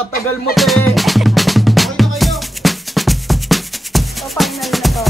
Napakatagal mo, pe. Okay na kayo. So, final na to.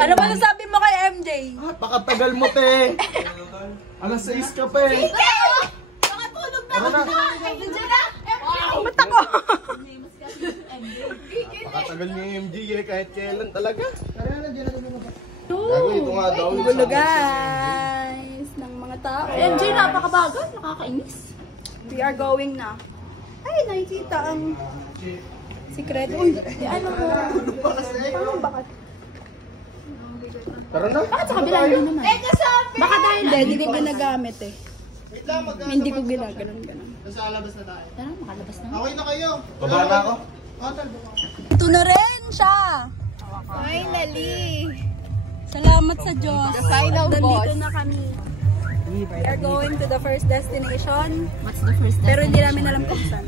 Ano ba nasabi mo kay MJ? Napakatagal mo, te. Alas 6 ka, pe. Nakatulog na ako. Nandiyan na. Ba't ako? Napakatagal ni MJ eh, kahit kailan talaga. Ito nga daw. Gulo guys ng mga tao. MJ, napakabagal. Nakakainis. We are going na. Ay, nakikita ang sikreto. Uy, ano mo? Parang bakit? Tara na. Bakit sa kabila yun naman? Baka dahil Hindi ko ginagamit eh. Hindi ko ginaganon. Nasa labas na tayo. Tara, makalabas na. Okay na kayo. Baba na ako. Ito na rin siya. Finally. Salamat sa Diyos. The final boss. Nandito na kami. We are going to the first destination. What's the first destination? Pero hindi namin alam kung saan.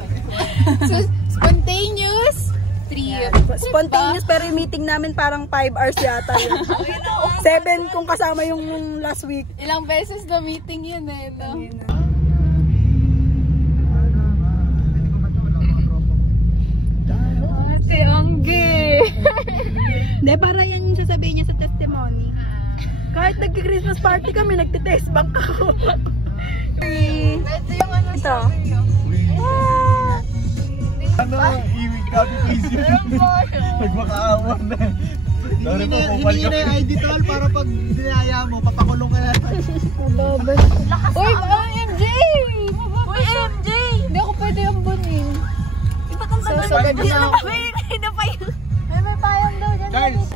So, spontaneous trip. Spontaneous pero yung meeting namin parang 5 hours yata yun. 7 kung kasama yung last week. Ilang beses na meeting yun eh, no? Si Angge! Hindi, para yan yung sasabihin niya sa testimony. Kahit nag-Christmas party kami, nagtitest bank ako. Ito. Ano, iwig kami easy. Nagmakaawan na. Hindi na yung ID tol para pag dinaya mo, papakulong ka na. Uy, MJ! Uy, MJ! Hindi ako pwede yung bunin. Iba't ang tagal na Hindi pa yun. May payang daw dyan. Charles!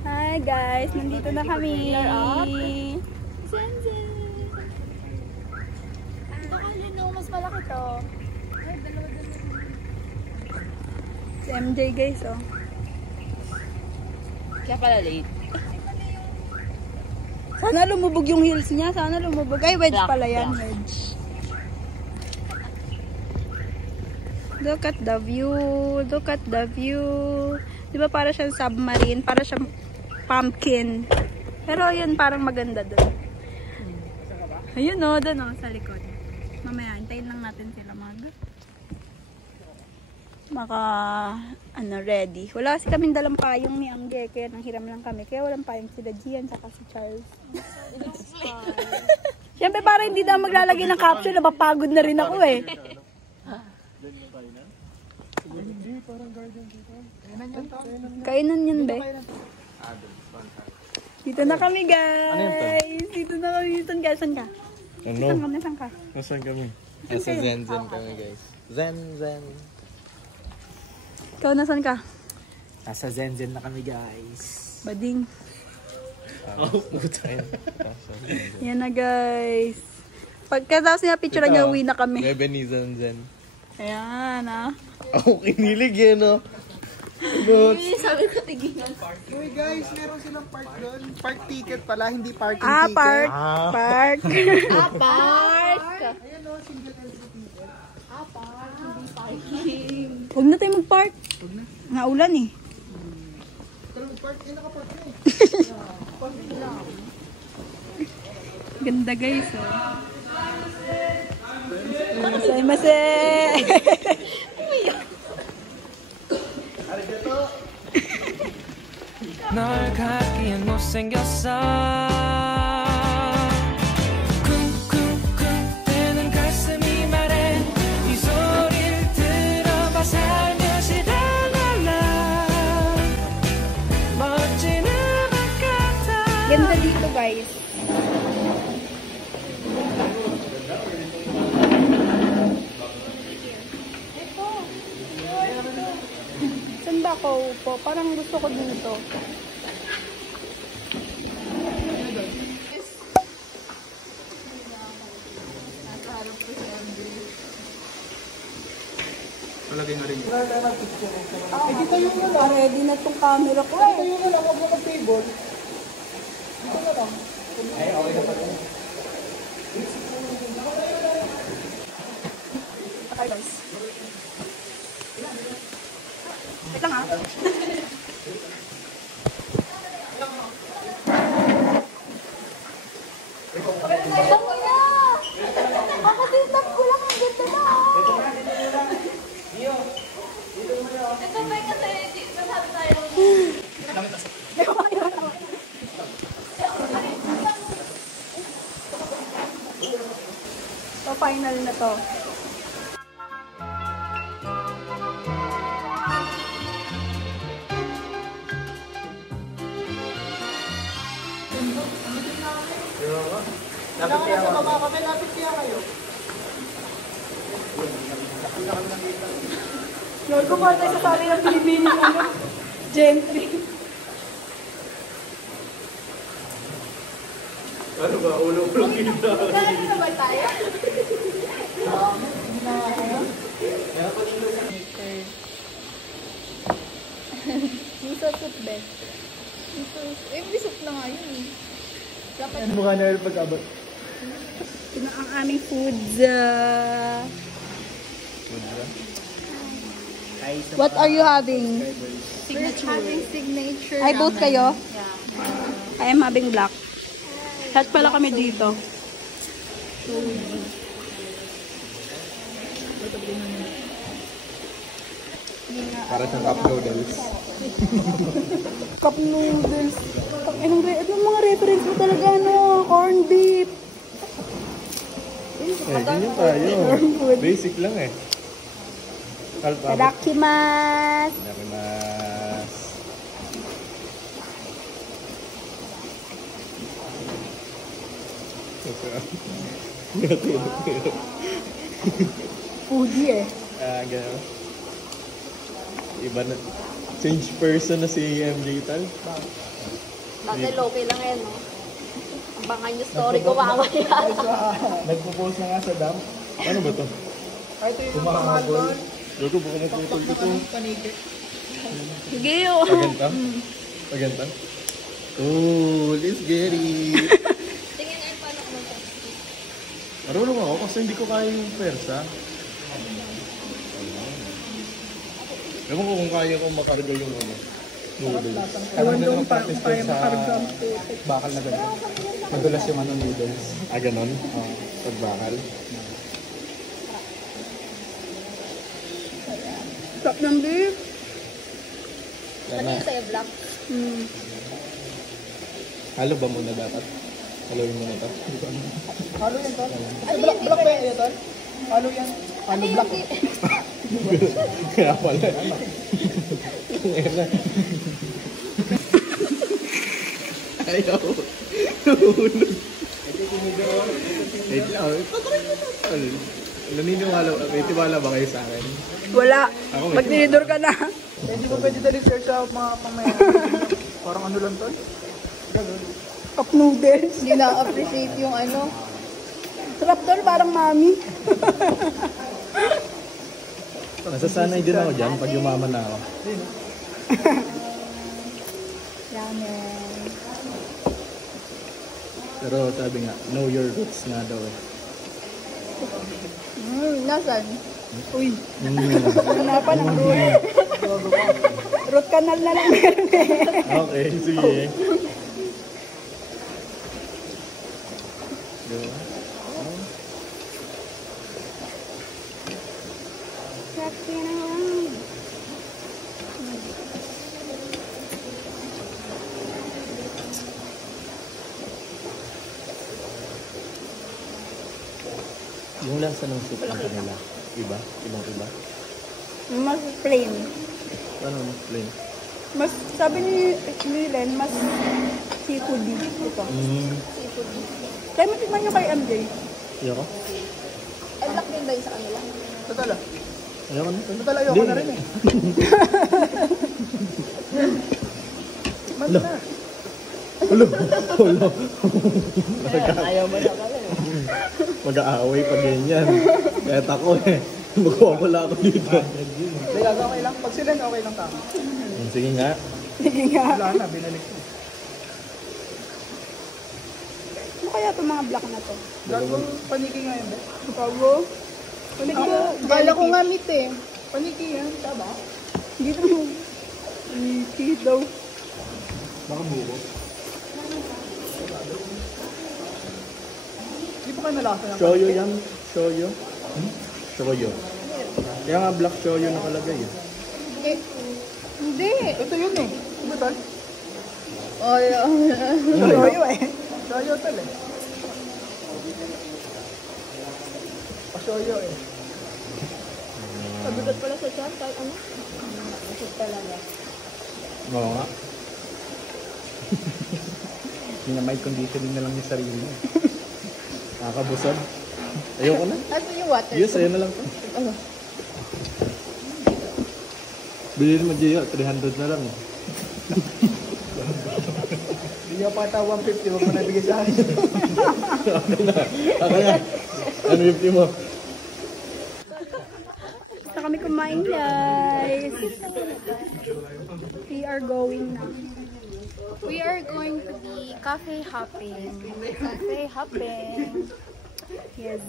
Hi guys, nandito na kami. Zenzen! Ito kasi no, mas malaki to. Ay, dalawa. Si MJ guys, oh. Kaya pala late. Sana lumubog yung heels niya. Sana lumubog. Ay, wedge Black, pala yan. black. Wedge. Look at the view. Look at the view. Diba para siyang submarine? Para siyang pumpkin. Pero yun, parang maganda doon. Ayun o, doon o, sa likod. Mamaya, hintayin lang natin sila ready. Wala kasi kaming dalang payong ni Angge, kaya nanghiram lang kami. Kaya walang payong sila Gian saka si Charles. Siyempre para hindi na maglalagay ng caption, napapagod na rin ako eh. Kainan yun be. Dito na kami guys. Dito na kami. Saan ka? Saan ka? Nasaan kami? Nasa Zenzen kami guys. Zen. Ikaw nasan ka? Nasa Zenzen na kami guys. Bading. Yan na guys. Pagkatapos niya picture niya, uwi na kami. Bebe ni Zenzen. Ayan ah. Ako kinilig yan no. Sabi ko tigilan. Uy guys, meron silang park doon. Park ticket pala, hindi parking Ah, ticket. park. Park! Ayan o, single entry ticket. Park, hindi parking. Huwag na tayo mag-park. Naulan eh. Pero park, nakapark na eh. Ganda guys oh. Masay. 널 갖기엔 못생겼어 쿵쿵쿵 뜨는 가슴이 말해 이 소리를 들어봐 살며시 랄랄라 멋진 음악 같아 Ganda dito guys. Saan ba ako upo? Parang gusto ko dito. Lalagay nga rin yun. Eh, dito yung wala. Ready na tong camera ko eh. Ito yung wala, huwag mo mag-table. Dito na lang. Ay, okay na pala. Okay guys. Wait lang ha. Tama na! Ako din, tap ko lang ang ganda na. Ito ba kasi, di ba sabi tayo? So, final na to. Lapit kaya sa baba kami, lapit kaya kayo. Lord, kumuha tayo sa sabi ng Pilipino. Gentry. Ano ba? Ulo-ulo kita. Kaya na ba tayo? Misot ko best. Misot na nga yun eh. Dapat Mukha na rin pag-abot. Ito na ang aming foods. What are you having? having signature. Ay, both kayo? Yeah. I am having black. Lahat pala kami dito. Para sa cup noodles. Cup noodles. Anong mga reference mo talaga, no? Corn beef. Ganyan tayo. Basic lang eh. Tadakimasu. Foodie eh. Gano'n. Iba na. Change person na si MJ Tal. Dati low-key lang yan, no? Abangan yung story ko mamaya. Nagpo-post na nga sa dam. Ano ba to? Ay, ito yung kumahabol. Logo, baka maputol ito. Sige yun. Paganta? Paganta? Oh, let's get it. Tingin ay paano ko mag-text. Marunong ako kasi hindi ko kaya yung persa. Ewan ko kung kaya kong makarga yung noodles. Ewan doon pa kung kaya makarga ang bakal na gano'n. Madulas yung noodles. Ah, gano'n? Oo. Pag bakal. Sarap ng beef. Ano yung sa'yo, Black? Halo ba muna dapat? Haloin muna ito. Ano yung black ba yun ito? Halo yan. Halo black. Kaya pala. Ayaw. Nahulog. Wait lang. Naniniwala, may tiwala ba kayo sa akin? Wala. Ako, may Magtinidor ka na. Hindi mo pwede dali sir sa mga pamayan. Parang ano lang to? Cup noodles. Hindi na-appreciate yung ano. Sarap doon, parang mami. Nasasanay din ako dyan pag yumaman na ako. Ramen. Pero sabi nga, know your roots nga daw eh. Nasaan? Uy, wala pa ng root. Root canal na lang meron eh. Okay, sige. Diba? Happy naman. Yung lasa ng soup ng kanila, iba? Ibang iba? Mas plain. Ano mas plain? Mas, sabi ni Len, mas seafoody ito. Kaya matikman nyo kay MJ. Iya ko? Ay, Black din ba yun sa kanila? Totala. Ayaw ko na. Total, ayoko na rin eh. Man na. Ulo. Ulo. Ayaw mo na pala eh. Mag-aaway pa ganyan. Kahit ako eh. Magwawala ako dito. Pag sila na okay lang tama. Sige nga. Sige nga. Wala na, binalik ko. Ano kaya itong mga black na to? Dalawang paniki nga yun, be. Bago? Paniki ko. Kala ko nga meat eh. Paniki yan, tama? Hindi naman. Paniki daw. Baka buko. Hindi pa ka nalasa ng Shoyo yan. Shoyo. Shoyo. Kaya nga black shoyo nakalagay eh. Eh, hindi. Ito yun eh. Ano tal? Shoyo eh. Shoyo tal eh. Pa-shoyo eh. Pabigat pala sa chat, kahit ano? Masig talaga. Oo nga. Minamind conditioning na lang yung sarili niya. Nakakabusog. Ayoko na. Ano yung water? Yes, ayun na lang to. Ano? Bilhin mo, Gio. 300 na lang. Hindi niya pa ata 150, wag mo nabigay sa akin. Okay na. Okay na. 150 mo. Basta kami kumain, guys. We are going now. We are going to be cafe hopping. Cafe hopping. Yes.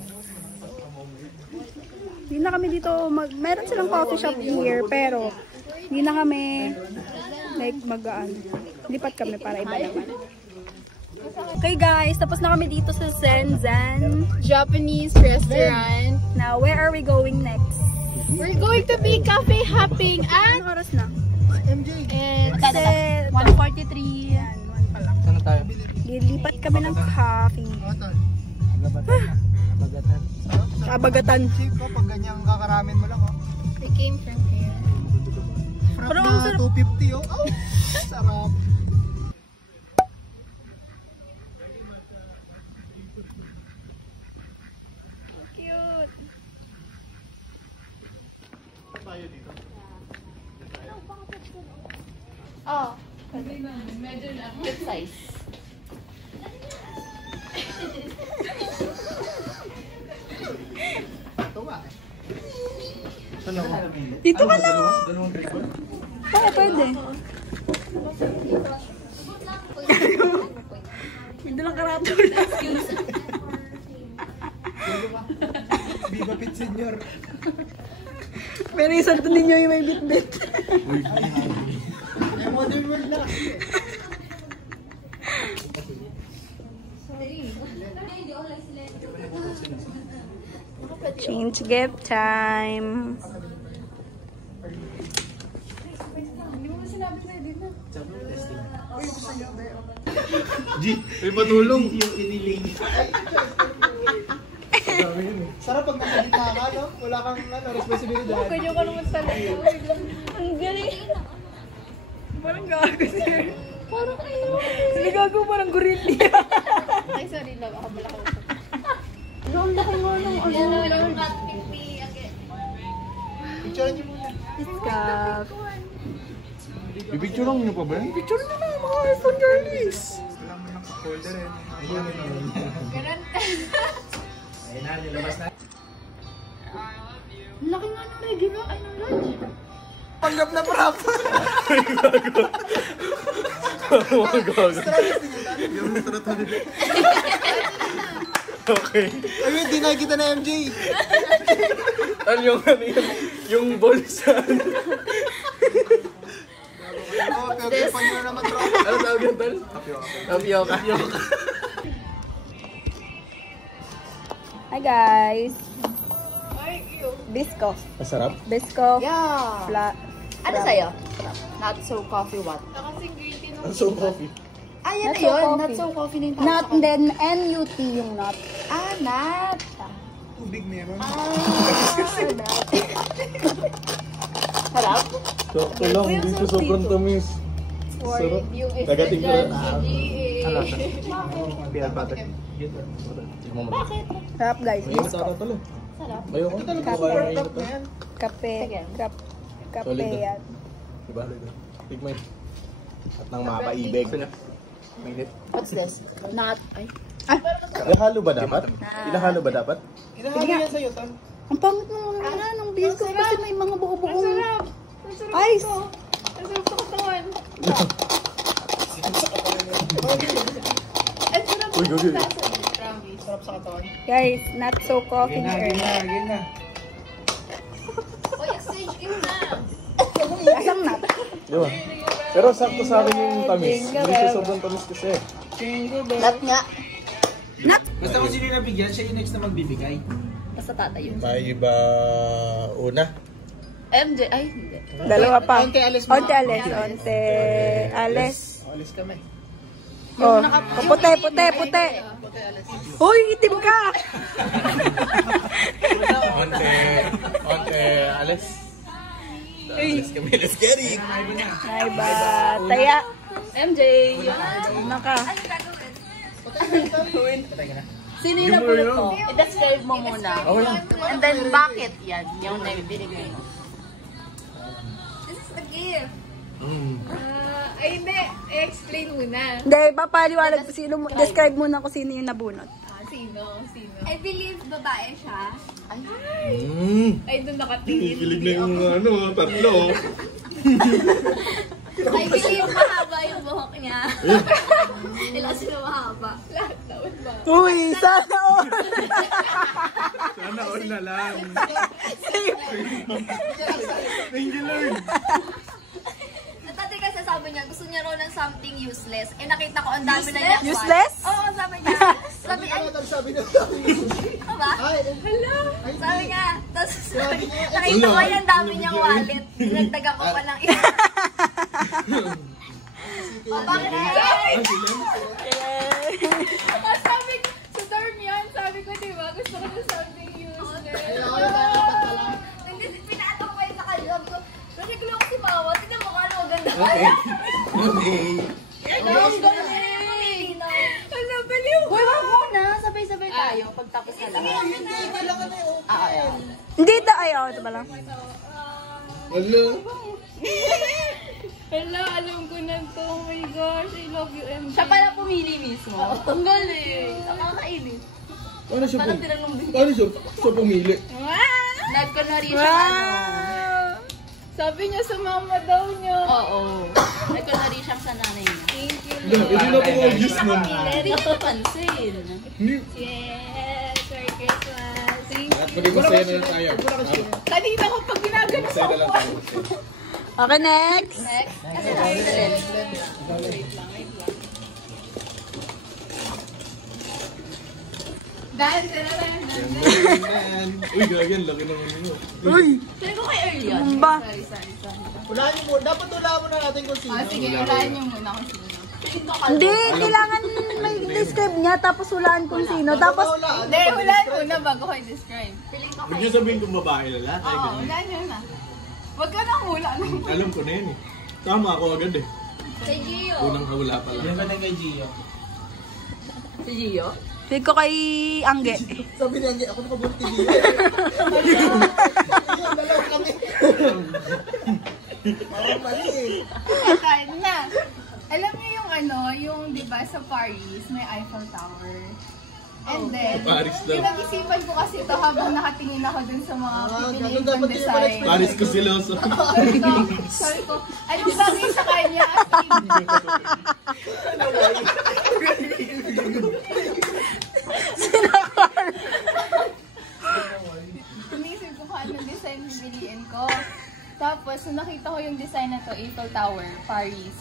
Hindi na kami dito meron silang coffee shop here, pero hindi na kami like lipat kami para iba naman. Okay guys, tapos na kami dito sa Shenzhen Japanese restaurant. Now, where are we going next? We're going to be cafe hopping at Anong oras na? MJ. Kasi 1:43. Yan, 1 pa lang. Saan na tayo? Lilipat kami ng coffee. Bagatan. Abagatan. Cheap ko pag ganyang kakaramin mo lang. Oh. we came from here. Frap Pero ang na sarap. 250 oh. Oh, sarap. Cute. Oh. Good size. Saan ako? Dito ka na. Dalawang record? Pwede. Hindi lang karato lang. Viva Pit Senior. Pero isang to ninyo yung may bit-bit. May modern world na. Change gift time. G, may patulong. Sarap pag nakagita ka, no? Wala kang responsibilidad. Kanya ka naman talaga. Ang galing. Parang gago sir. Parang kayo. Hindi gago, parang gorilla. Ay, sorry lang. Ako pala ko. Ang laki mo nung ano. Picture niyo muna. Scarf. Bibicture lang nyo pa ba yan? Picture na lang mga iPhone girlies. Wala mo ng folder eh. Ang laki nga ng ready na. Ay, ng lunch. Panggap na prop. Okay. Ayun, di nakikita na MJ. Ano yung ano yun? Yung bolsa. Oo, pero pa nyo naman prop. Ano tawag yan, Tal? Tapioca. Hi guys. Bisco. Masarap? Bisco. Yeah. Ano sa'yo? Not so coffee what? Ang so coffee. Ah, yan Not na so yun. coffee. Not so coffee na yung Not, and then N-U-T yung not. Ah, not. Tubig meron. Sarap? Sakto lang, hindi siya sobrang tamis. Sarap. Dagating ko lang. Ano siya? Beer butter. Bakit? Sarap guys. Ayun, tata talo. Sarap. Ayoko. Ito talaga Kaya super mainit top to. na yan. Kape. Kape Solid na. yan. Diba? Tigmay. At nang mapaibig. Mainit. What's this? Not. Ay. Ilahalo ba dapat? Ilahalo ba dapat? Inahalo yan sa'yo, Ton. Ang pangit mo ng bisco kasi may mga buo-buong. Ice! Ang sarap sa katawan. Ang sarap Uy, sa gagawin. katawan. Promise. Sarap sa katawan. Guys, not so coffee here. Again na. Oy, exchange gift na. Lasang nut. Diba? Pero sakto sa akin yung tamis. Hindi siya sobrang tamis kasi. Nut nga. Basta kung sino yung nabigyan, siya yung next na magbibigay. Basta tatay yun. May iba una. MJ, ay hindi. Dalawa pa. Onte alis mo. Onte alis. Onte alis. Alis kami. Oh, puti, puti, puti. Uy, itim ka! Onte, alis. Alis kami, let's get it. Ay ba, taya. MJ, Naka. sino yung napulot ko? I-describe mo muna. Okay lang. And then, bakit yan? Yung binigay mo. This is the gift. Ay, hindi. I-explain muna. Hindi, papaliwanag ko sino, describe muna kung sino yung nabunot. Sino? I believe babae siya. Ay, doon nakatingin. Kilig na yung tatlo. I believe mahaba yung buhok niya. Ilan sila mahaba? Lahat naman ba? Uy, sana all! Sana all na lang. Dati kasi sabi niya, gusto niya raw ng something useless. Eh nakita ko ang dami na niya. Useless? Oo, sabi niya. Sabi niya. Sabi niya. Ano ba? Hala! Sabi niya. Tapos nakita ko yung dami niyang wallet. Dinagdagan ko pa ng isa. O bakit Sabi ko, sa term yan, sabi ko, di ba? Gusto ko ng something useless. Hindi, pinaano ko yun sa kanya. Sabi ko, nagiglo ko si Mama. Tignan mo ka, ano, maganda ka. Ang galing! Hala, baliw! Uy, wag muna. Sabay-sabay tayo. Pagtapos na lang. Hindi ito, ayaw, ito pala. Hala, alam ko na to. Oh my gosh, I love you, MJ. Siya pala pumili mismo. Ang galing. Nakakainis. Paano siya Parang tinanong din. Paano siya pumili? Nag-kunwari siya, Sabi niya sa mama daw niya. Oo. Nag-kunwari siya sa nanay niya. Thank you. Hindi na po obvious nun. Hindi ko pansin. Hindi. Yes, Merry Christmas. Thank At pwede masaya na lang tayo. Kanina ko pag ginagano Masaya na lang tayo. Okay, next. Next. Kasi nakita Dan, Uy, gagyan. Laki naman yun. Uy, Sabi ko kay Earl yan. ba? Sorry. Ulaan niyo muna. Dapat ulaan mo na natin kung sino. Sige, ulahan niyo muna kung sino. Hindi, kailangan may describe niya, tapos hulaan kung sino. Tapos, Hindi, ulahan muna bago ko i-describe. Huwag niyo sabihin kung babae lalaki. Oo, ulahan niyo na. Huwag ka nang hula. Alam ko na yun eh. Tama ako agad eh. Kay Gio. Unang hula pa lang. Yan ba na kay Gio? Si Gio? pick ko kay Angge. Sabi niya, ako nakabulit kay Gio. Dalawa kami. Parang mali eh. Kain na. Alam niyo yung ano, yung di ba sa Paris, may Eiffel Tower. And then, Paris daw. pinag-isipan ko kasi ito habang nakatingin ako dun sa mga pipiliin dapat kong yung design. Paris ko siloso. Sabi ko, anong bagay sa kanya? Tumisip ko kung anong design pipiliin ko. Tapos, nung nakita ko yung design na to, Eiffel Tower, Paris.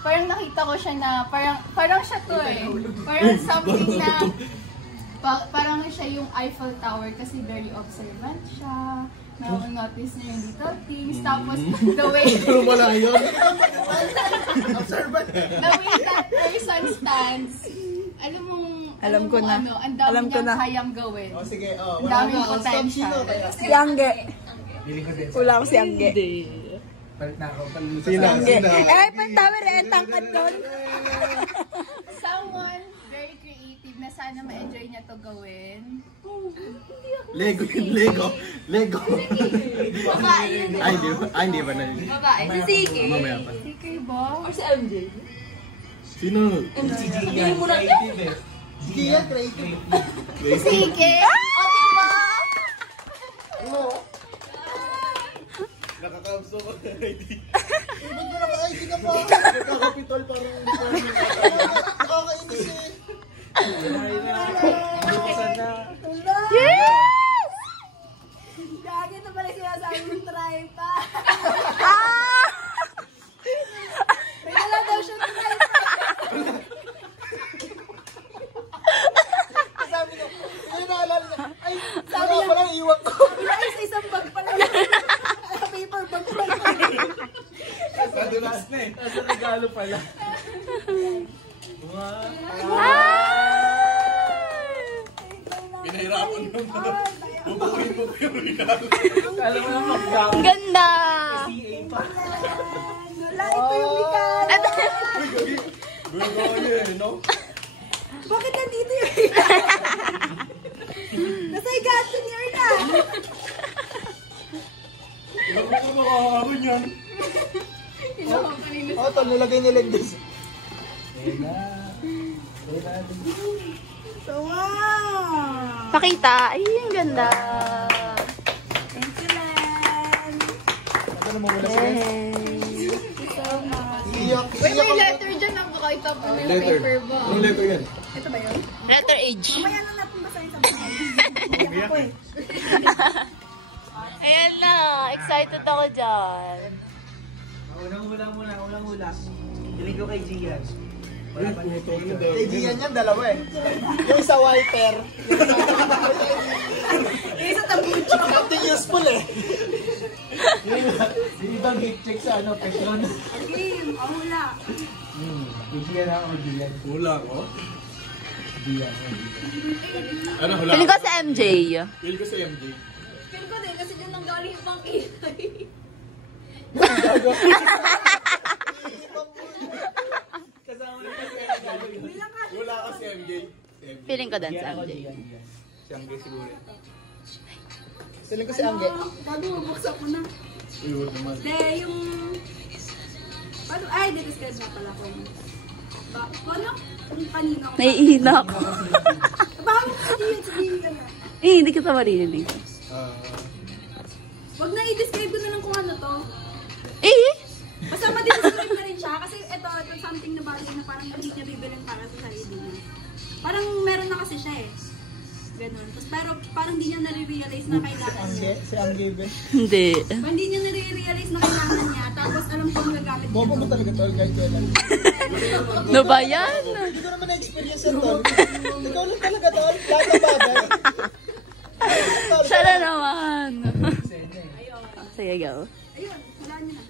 Parang nakita ko siya na, parang siya to eh. Parang something na, parang siya yung Eiffel Tower kasi very observant siya. Na-notice niya yung little things. Tapos, the way, Pero wala yun. the way that person stands, alam ko na. Ano, ang dami Alam ko niyang na. kayang gawin. O sige, Ang wala daming na. O, stop potential. sino kaya? Si Angge. Feeling ko din. Wala ko si Angge. Palit na ako. Sina, Angge. sina. Eh, pantawi rin, tangkad doon. Someone very creative na sana ma-enjoy niya to gawin. Lego yun, Lego. Lego. Babae yun. Ay, hindi ba na yun? Babae. Si Sige. Mamaya pa. Sige ba? Or si MJ. Sino? Hindi mo na yan. Gio, creative. Sige! O, diba? Nakakabso ko na ID. Ba't mo naka-ID ka pa? Nagkakapitol parang hindi ko naman Nakakainis eh. Bukasan na. Yes! Gagi ito pala sinasabi mong try pa. Ah! May dala daw siya try pa. Sabi ko, ay naalala niya. Ay, sabi niya pala, iwan ko. Sabi niya, ay sa isang bag pala. Paper bag pala. Nadulas na eh. Nasa regalo pala. Pinahirapan mo na. Bubukin mo yung regalo. Alam mo na mag-gawin. Ang ganda! CA pa. Wala, ito yung ikan. Uy, gagi. Gagi eh, no? Bakit nandito yung ikan? Nasa ikan year na. Ilang ko makakaroon yan. Oo, tol, nilagay niya like this. So, wow. Pakita. Ay, ang ganda. Thank you, Len. Ito na mawala si Len. Iyak, Wait, may iyak. letter dyan. Nakakita pa ng Letter. paper ba? Anong letter yan? Ito ba yun? Letter H. Mamaya na natin basahin sa bahay. Iyak ako eh. Ayan na. Excited ako dyan. Unang hula muna, unang hula. Hiling ko kay Gian. Wala pa niya. Kay Gian yan, dalawa eh. Yung isa wiper. Yung isa tambucho. Something useful eh. Yung ibang gift check sa ano, Petron. Game, ahula. Kay Gian ako, Gian. Hula ko. Gian. Ano, hula Feeling ko sa MJ. Feel ko sa MJ. Feel ko din kasi dyan nanggaling yung pang kilay. Kasama rin ko sa MJ. Hula ka si MJ. Si MJ. Feeling ko din sa MJ. Si MJ siguro. Siling ko si Angge. Bago mabuksan ko na. Uy, huwag naman. De, yung... Paano? Ay, describe na pala ko. Paano? Kung kanino ako. Naiihina ako. Baka mo kasi yun, sabihin ka na. Eh, hindi kita marinig. Wag na i-describe ko na lang kung ano to. Eh? Basta ma-describe na rin siya. Kasi ito something na bagay na parang hindi niya bibilin para sa sarili niya. Parang meron na kasi siya eh. Ganun. Tapos pero parang hindi niya nare-realize na kailangan niya. Si Angge be. Hindi. Hindi niya nare-realize na kailangan niya. Tapos alam ko magagamit niya. Bobo mo talaga tol, kahit kailan. No ba yan? Hindi ko naman na-experience yan tol. Ikaw lang talaga tol, lahat ng bagay. Siya na naman. Sige, go. Ayun, wala niya na.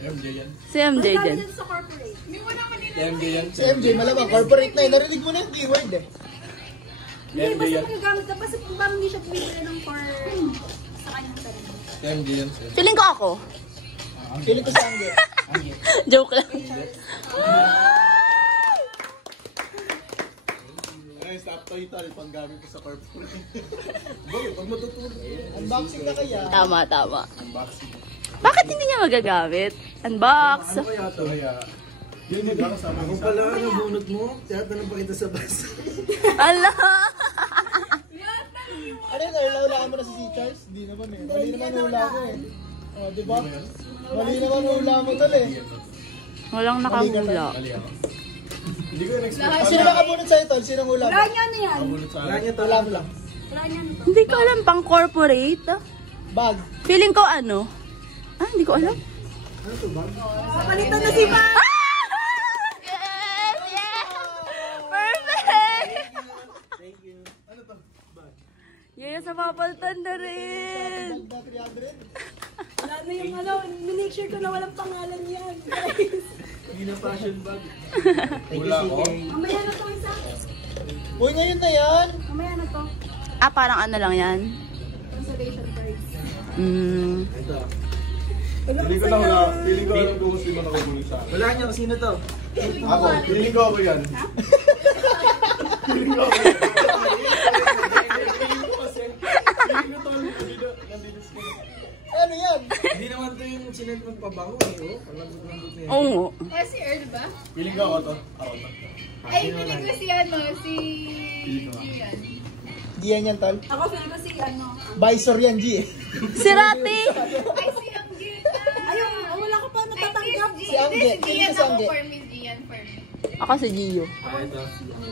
MJ yan. Si MJ Magagamit din. niya sa corporate. Si MJ yan. Si MJ, malamang corporate na yun. Narinig mo na yung keyword eh. Hindi, MJ basta yan. magagamit na. Basta parang hindi siya bumibili ng for sa kanyang sarili. Si MJ yan. Feeling ko ako. Feeling ko si Angge. Joke lang. Ay, stop toy tol. Panggamit ko sa corporate. Bakit? Pag matutulog. Unboxing na kaya. Tama, tama. Unboxing. Bakit hindi niya magagamit? Unbox. Kaya to, kaya. Yun yung lang sa mga Pala, ano bunot mo? Tiyatanong pa kita sa bus. Ala! Ano yun, naulalaan mo na si Charles? Di naman eh. Mali naman hula ko eh. O, di ba? Mali naman hula mo tol eh. Walang nakahula. Mali ako. Hindi ko in-expect. Sino nakabunod sa'yo tol? Sinong hula mo? Wala niya na yan. Kabulot sa Wala akin. niya to. Wala mo lang. Wala niya na to. Hindi ko alam pang corporate. Bag. Feeling ko ano? Ah, hindi ko alam. Palitan na si Ma! Yes! Yes! Perfect! Thank you. Ano to? Bag. Yes, napapalitan na rin. Bag na 300. Wala na yung ano, minake sure ko na walang pangalan yan. Guys. Hindi na fashion bag. Hula ko. Mamaya na to isa. Uy, ngayon na yan. Mamaya na to. Ah, parang ano lang yan? Consolation prize. Ito. Feeling ko lang wala. Feeling ko alam kung sino nakabulot sa akin. Wala niya, sino to? Ako. Feeling ko ako yan. Feeling ko ako yan. Feeling ko kasi. Feeling ko tol. Nandito sa Ano yan? Hindi naman to yung sinend mong pabango eh. Oh, palambot-lambot na yan. Oo. Eh, si Earl ba? Feeling ko ako to. Ako to. Ay, piling ko si ano, si... Gian. Gian yan tol. Ako feel ko si ano. Visor yan, G eh. Si Rati! Ay, si Angge. Hindi, si Gian ako for me. Gian for me. Ako si Gio. Ito.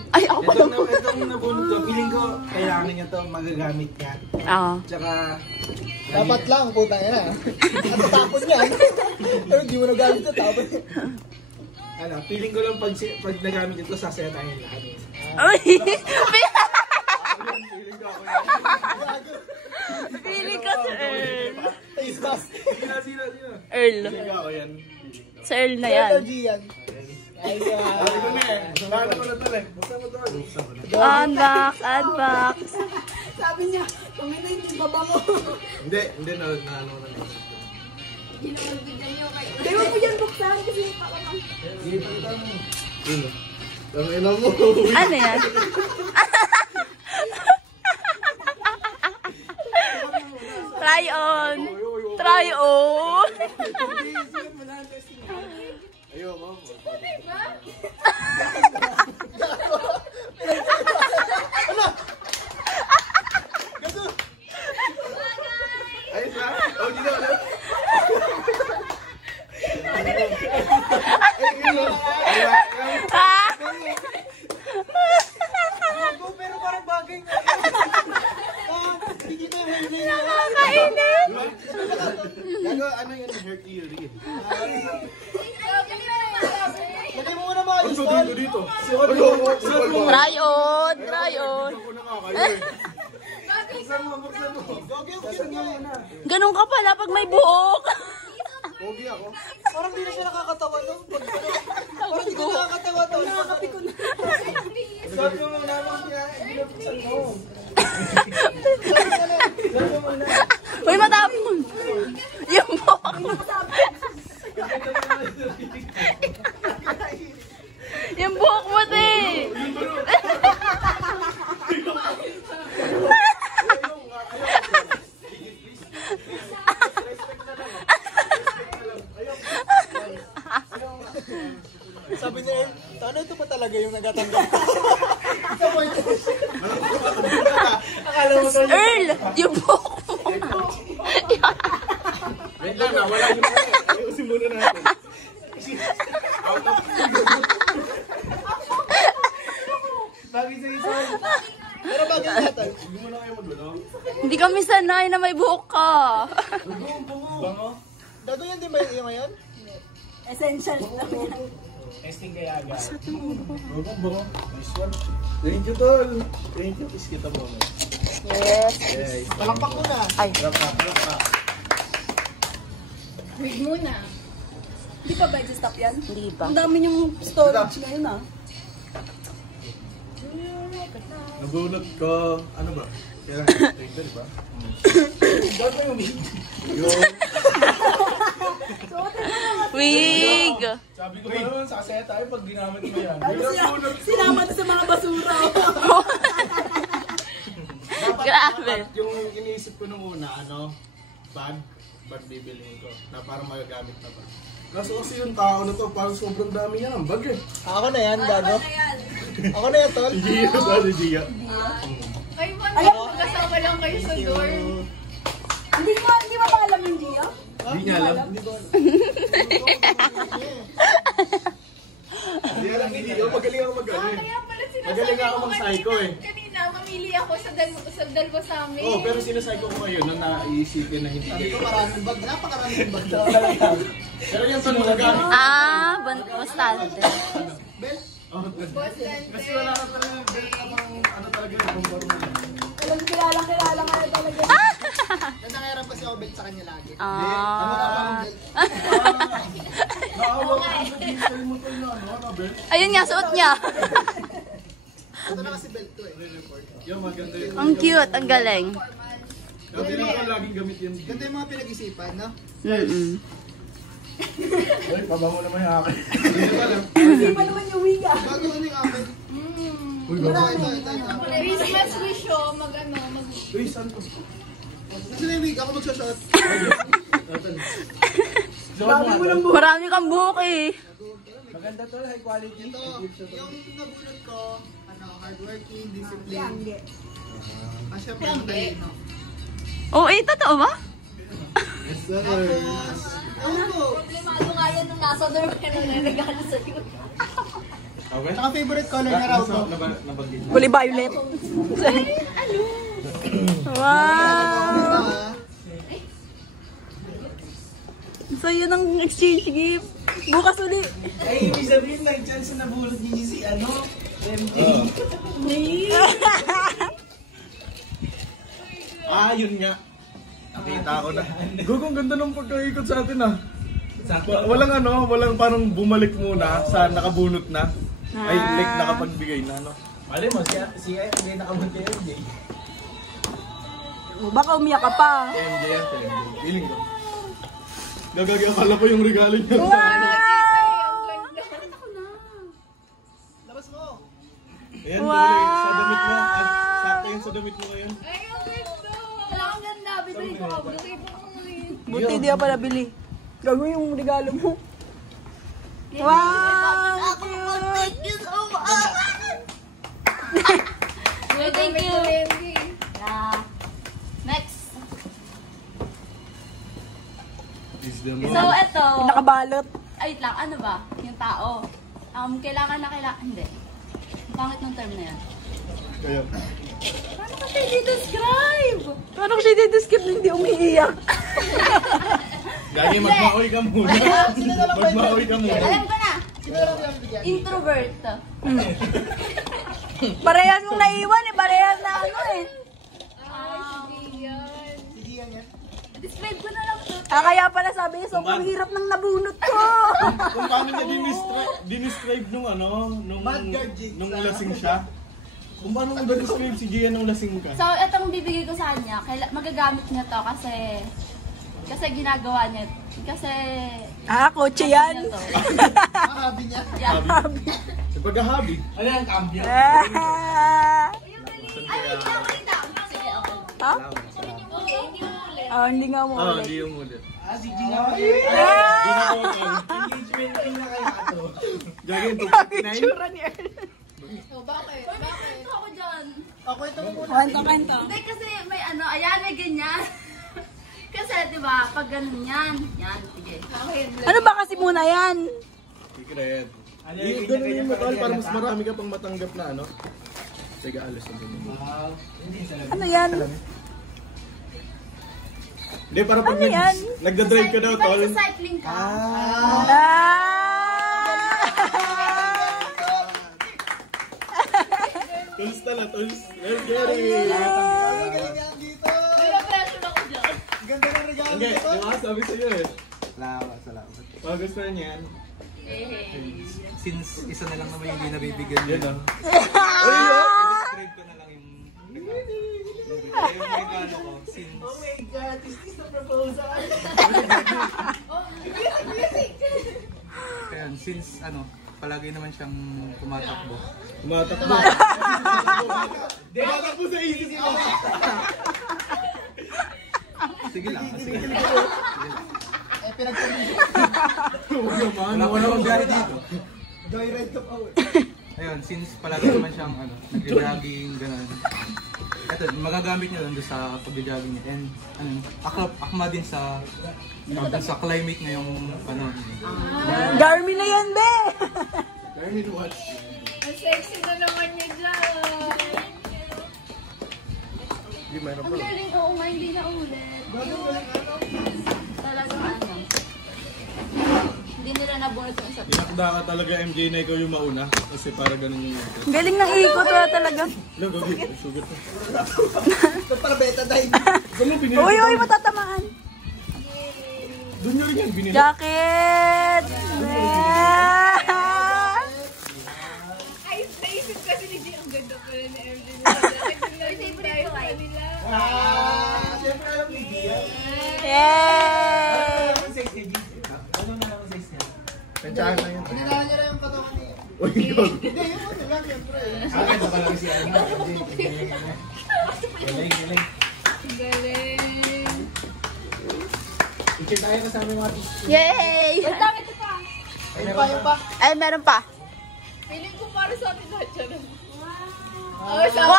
Ay, ako pala. Itong nabunod ko, feeling ko kailangan niya to, magagamit niya. Oo. Tsaka, Dapat lang, putang ina. At tapon yan. Pero hindi mo nagamit ito, tapon. ano, feeling ko lang pag nagamit ito, sasaya tayo lahat. Uy! Feeling ko ako yan. Feeling ko si Earl. Face mask. Sino? Earl. Hindi ako yan. Si Earl na yan. Gian. Ay, Sabi ko na eh. Sabi ko na to eh. Buksan mo to. Unbox, unbox. Sabi niya, tumino yung baba mo. Hindi na ano na. Ginawagbigyan niyo kayo. Hindi mo yan buksan kasi parang Ang ina mo. Ano yan? Try on. Try on. Ayoko. Ayos na? Oh, dito ulit. pero parang bagay nga. Hindi na yung hair niya. Nakakainis. Gago, ano yun? Mercury. Lagay mo muna mga Gusto install. dito. Ayoko. Try on. Try on. Ako na nga kayo eh. Buksan mo. Ganun ka pala pag may buhok. Pogi ako. Parang hindi na siya nakakatawa to. Parang hindi na nakakatawa to. Nakakapikon na. Sabi mo muna naman kaya, binabuksan mo. Uy, matapon. Yung buhok. Yung buhok mo, te. Sabi ni Earl, ano ito pa talaga yung nagatanggap? Akala mo to. Earl, yung buhok mo. Wait lang na, wala yung pala. Ayusin muna natin. Out of Bagay sa isa. Pero bagay na ito. Hindi mo na kayo magulo. Hindi kami sanay na may buhok ka. Bango. Dago yan din ba yung ngayon? essential lang yan. Testing kaya agad. Bango. Nice one. Thank you, tol. Thank you. Kiss kita mo. Yes. Yes. Palakpak mo na. Ay. Palakpak. Wait muna. Hindi pa ba stop yan? Hindi pa. Ang dami yung storage ngayon ah. Nabunot ko. Ano ba? Kaya thank you, di ba? Yung... Wig. Sabi ko pa naman, sasaya tayo pag ginamit mo yan. Sinama to sa mga basura. Grabe. Yung iniisip ko nung una, ano, bag bibilihin ko na parang magagamit na ba. Kaso kasi yung tao na to, parang sobrang dami niya ng bag eh. Ako na yan, gago. Ako na yan, tol. Gia, ano Gia? Ay, man, kasama lang kayo sa dorm. Hindi mo ba alam yung Gio? Hindi niya alam. Hindi alam ni Gia, magaling ako mag-ano eh. Kaya pala sinasabi Magaling ako ko mag-psycho eh. kanina, mamili ako sa dalawa sa amin. Oh, pero sinasay ko ngayon nung naisipin na hindi Sabi ko kayo. maraming bag. Napakaraming bag. Pero yung sa mga gamit. Bastante. Bel, Oh, Boston, kasi wala ka talaga ng belt na pang ano talaga yung bumbar mo. Walang kilala nga talaga. nanangiram kasi ako belt sa kanya lagi. Naawa ka sa diesel mo to na ano, belt. Ayun nga, suot niya. Ito na kasi belt to eh. Yung maganda yun. Ang cute, ang galing. Kasi lang ko laging gamit yun. Ganda yung mga pinag-isipan, no? Ay, pabango naman yung akin. Hindi pa naman yung wiga. Bago ano yung akin. Uy, Ito. Christmas wish ko, mag. Uy, saan to? Kasi na yung wig, ako magsashot. Marami kang buhok eh. Maganda to, high quality. Ito, yung nabunod ko, ano, hardworking, discipline. Syempre, matalino. Oo, totoo ba? Tapos, Problemado nga yan nung nasa door ka nung regalo sa'yo. Okay? Saka favorite color niya raw to. Kulay violet. Wow! So, yun ang exchange gift. Bukas uli. Ay, ibig sabihin, may chance na nabulot niyo si MJ. Yun nga. Nakita ko na. Gugong ganda ng pagkaikot sa atin ah. Walang parang bumalik muna sa nakabunot na. Ay, like nakapagbigay na, no? Mali mo, si MJ nakamot kay MJ. Baka umiyak ka pa. MJ yan, MJ. Feeling ko. Gagagi, akala ko yung regalo niya. Labas mo. Ayan, wow! Sa damit mo. Sakto yan sa damit mo ngayon. Ay, ang ganda! Wala kang ganda. Binili ko. Binili ko ngayon. Buti hindi ako pala bili. Gagawin yung regalo mo. Wow! Thank you so much! Thank you. Yeah. Next. So, eto. Nakabalot. Ay, lang, ano ba? Yung tao. Kailangan. Hindi. Ang pangit ng term na yan. Kaya. Paano ka siya i-describe? Paano ko siya i-describe na hindi umiiyak? Gagi, magmaoy ka muna. Magmaoy ka muna. Alam ko na. Sino lang yung bigyan? Introvert. Parehas mong naiwan eh. Parehas na ano eh. Sige yan yan. Describe ko na lang to. Kaya pala sabi niya, sobrang hirap ng nabunot ko. Kung paano niya dinescribe nung nung lasing siya. Kung paano mo describe si Gian nung lasing ka. So, itong bibigay ko sa kanya, magagamit niya to kasi ginagawa niya. Kasi... Kotse yan. niya to. Habi niya. Yeah. Sa paghahabi. Ano yung cambio? Ay, wait lang, wait lang. Sige, okay. Ha? Okay, hindi mo ulit. Hindi nga mo ulit. Hindi yung ulit. Si G nga pa Hindi na ako engagement ring na kaya to. Gagawin Picture ni Earl. Bakit? Kwento ako dyan. Ako ito mo muna. Kwento. Hindi kasi may ayan, may ganyan. Kasi, di ba, pag ganun yan, sige. Ano ba kasi muna yan? Secret. Ano yung Ganun yung makal para mas ganyan-ganyan marami ka pang matanggap na ano. Sige, alis na din. Wow. Hindi salamin. Ano yan? Hindi, para pag Ano yan? nagda-drive ka daw, Di ba tol. sa cycling ka? Tools tala, tools. Let's get it! Ang galing yan dito. May na-pressure ako dyan. Ganda ng regalo Okay, dito. di ba? Sabi sa'yo eh. Salamat. Gusto niya yan. Since isa na lang naman yung hindi nabibigyan Yan nila, ah. describe ko na lang yung regalo. Yung regalo ko, since Oh my God, is this the proposal? kaya, since palagi naman siyang tumatakbo. Tumatakbo. Tumatakbo sa isip mo. Sige lang. Pinagpapalito. Wala ko namang gari dito. Joyride ka pa. Ayun, since palagi naman siyang nag-jogging, gano'n. Ito, magagamit niya doon sa pag-jogging niya. And akma din sa climate ngayong panahon. Garmin na yan, be! Garmin watch. Ang sexy na naman niya dyan. Hindi, mayroon Ang pa. galing, oo nga, hindi na ulit. Talagang hindi nila nabunot yung isa. Inakda ka talaga MJ na ikaw yung mauna. Kasi para ganun yung natin. Galing ng ikot na talaga. Lang, gawin. Sugat to. Ito para betadine. Saan mo pinili? Uy, matatamaan. Doon nyo rin yan binili. Jacket! Ay, naisip kasi ni G, ang ganda pala ni MJ. Favorite ko ay. Siyempre alam ni Gia. Yay! Anong size niya, G? Ano na lang ang size niya? Pensyahan na yun. Pinirahan niya lang yung katawan niya. Uy, God. Hindi, yun mo sila, siyempre. Akin na pala si Galing. Galing. Picture tayo kasama yung mga picture. Yay! Wait lang, ito pa. Ayun pa. Ay, meron pa. Feeling ko para sa atin lahat siya. Wow! Oh, sabi.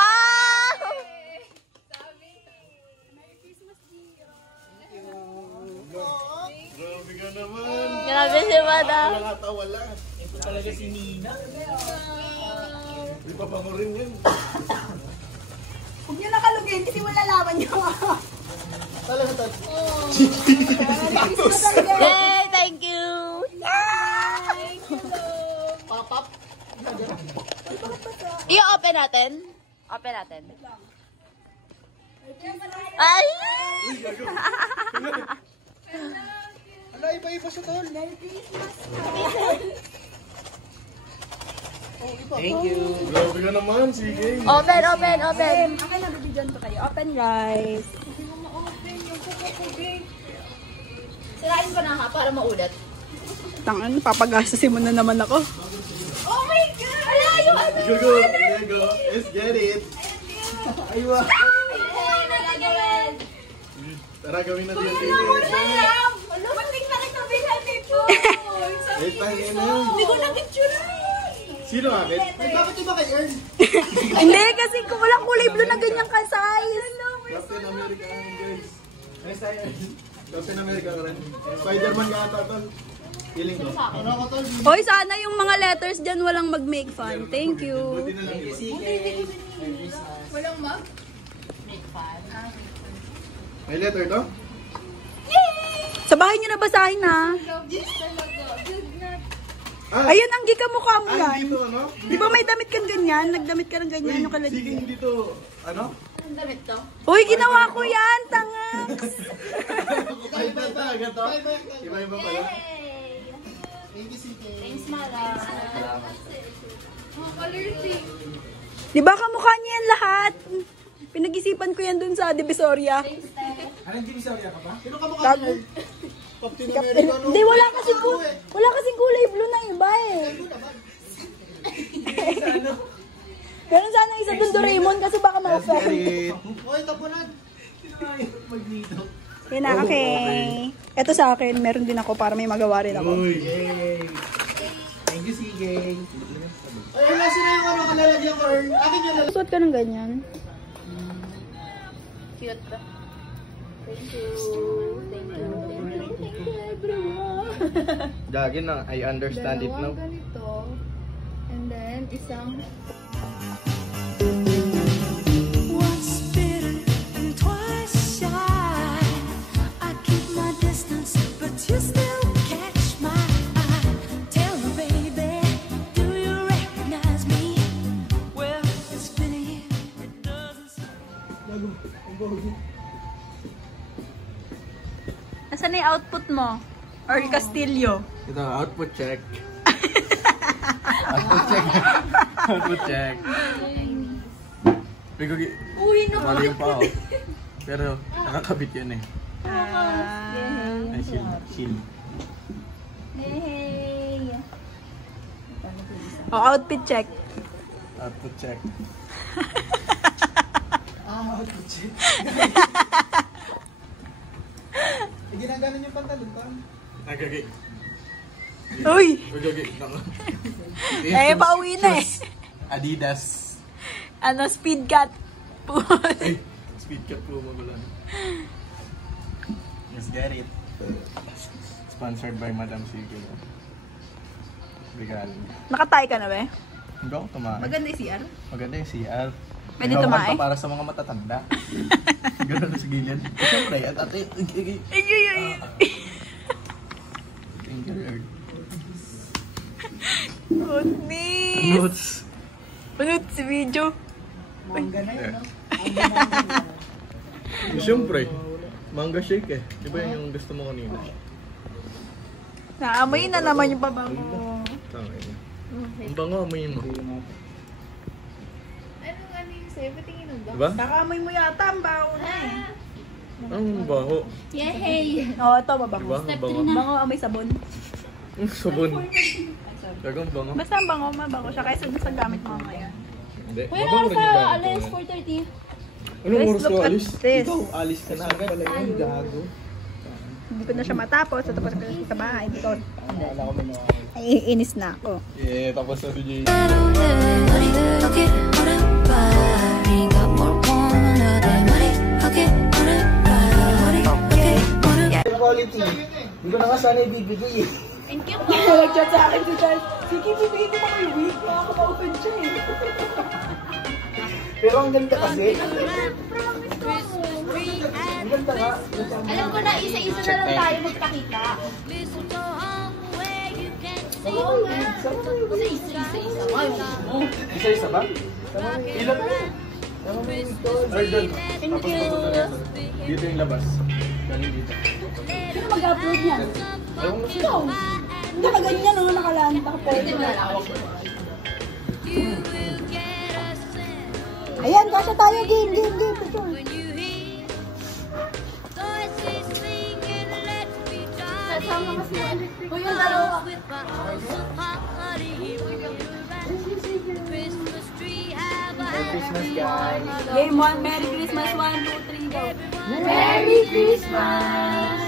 Grabe ka na. Wala. Ito talaga si Nina. Di pa mo rin yun. Huwag niyo nakalugin kasi wala laban niyo. Talaga to. Yay! Thank you! Pop-up. I-open natin. Open natin. Ay! Ala, iba-iba siya tol. Thank you. Grabe ka naman, sige. Open, open, open. Okay na, bibigyan ko kayo. Open rice. Sirain ko na ha, para maulat. Tangan, papagasasin mo na naman ako. Oh my God! Ala, yung ano? Go. Lego. Let's get it. Aywa. Hey, nagagawin! Tara, gawin natin yung Ano, mating na kita bilhan nito. Eh, tangin na. Hindi ko na-picture. Sino akit? Ay, bakit iba kay Earn? Hindi, kasi kung walang kulay blue na ganyang ka-size. Captain America guys. Captain America ka rin. Spider-Man ka ata, tol. Feeling ko. Ano ko tol? Hoy, sana yung mga letters dyan walang mag-make fun. Thank you. Buti na lang iba. Walang mag? May letter to? Sa bahay nyo na basahin ha. Ayun ang gikamukha mo yan. Dito, ano? Di ba may damit kang ganyan? Nagdamit ka ng ganyan yung kalad. Sige, hindi to, ano? Ang damit to? Uy, ginawa ko yan, tangaks. Iba talaga to? Iba pala. Thank you, CK. Thanks, Mara. Oh, color pink. Di ba kamukha niya yan lahat? Pinag-isipan ko yan dun sa Divisoria. Ano yung divisoria ka pa? Sino ka mukha niya? Captain America, no? Hindi, wala kasing kulay blue na iba eh. Ganun sana isa dun Doraemon kasi baka ma-offend. Hoy, tapunan. Yan na, okay. Ito sa akin, meron din ako para may magawa rin ako. Uy. Yay! Thank you, CJ. Ay, wala sila yung ano kalalagyan ko, Earn. Akin yung lalagyan. Suot ka ng ganyan. Cute ba? Thank you. Thank you. Thank you, everyone. Gagin na, I understand it now. Dalawang ganito. And then, isang... Once bitten and twice shy. I keep my distance, but you still catch my eye. Tell me, baby, do you recognize me? Well, it's been a year, it doesn't seem. Nasaan na yung output mo? Or Castillo? Ito, output check. Output check. Output check. Uy, no! Mali yung pao. Pero, nakakabit yun eh. Ay, shield. Hey! O, outfit check. Output check. Ginaganon yung pantalon ko. Nagagi. Uy! Nagagi. Eh, pauwi na eh. Adidas. Ano, speed cut. Ay, speed cut po magulan. Let's get it. Sponsored by Madam Sigil. Regalo. Nakatay ka na ba? Hindi ako tumae. Maganda yung CR? Maganda yung CR. Pwede Ginawa tumae? pa para sa mga matatanda. Ganun sa gilid. Siyempre, at ate. Ay, ay, ay. Thank you, Lord. Goodness! Notes. Ano si video? Mangga na yun, no? Siyempre, manga shake eh. Di ba yun yung gusto mo kanina? Naamoy na naman yung babango. Tangay niya. Ang bango, amoyin mo. Anong ano yung sa'yo? Patingin mo ba? Diba? Nakaamoy mo yata ang baho na eh. Ang baho. Yay! Oo, ito babango. Diba? Ang bango. Bango, amoy sabon. Sabon. Dagang bango. Basta ang bango, mabango siya kaysa dun sa gamit mo ngayon. Hindi. Uy, Mabango ano rin yung sa gamit alas ko. 4:30? Anong Guys, oras look ko at alis? this. Ikaw, alis ka na agad pala yun. Gago. Hindi ko na siya matapos. So, tapos ko sa bahay. Hindi ko. Wala ko may Ay, inis na ako. Yeah, tapos na si Jay. Quality. Hindi ko na nga sana ibibigay eh. Thank you po. Nag-chat sa akin si Charles. Sige, bibigyan ko pa kay wig. Nakaka-open siya eh. Pero ang ganda kasi. Ang ganda nga. Alam ko na, isa-isa na lang tayo magpakita. Isa-isa ba? Ilan na? Or doon. Thank you. Dito yung labas. Galing dito. Sino mag-upload niyan? Ewan ko siya. Ikaw. Hindi ka ganyan, no? Nakalaan, nakapote. Ayan, kasya tayo. Game. Picture. Kasama kasi yung electric. Yung dalawa. Merry Christmas, guys. Game 1, Merry Christmas. 1, 2, 3, go. Merry Christmas!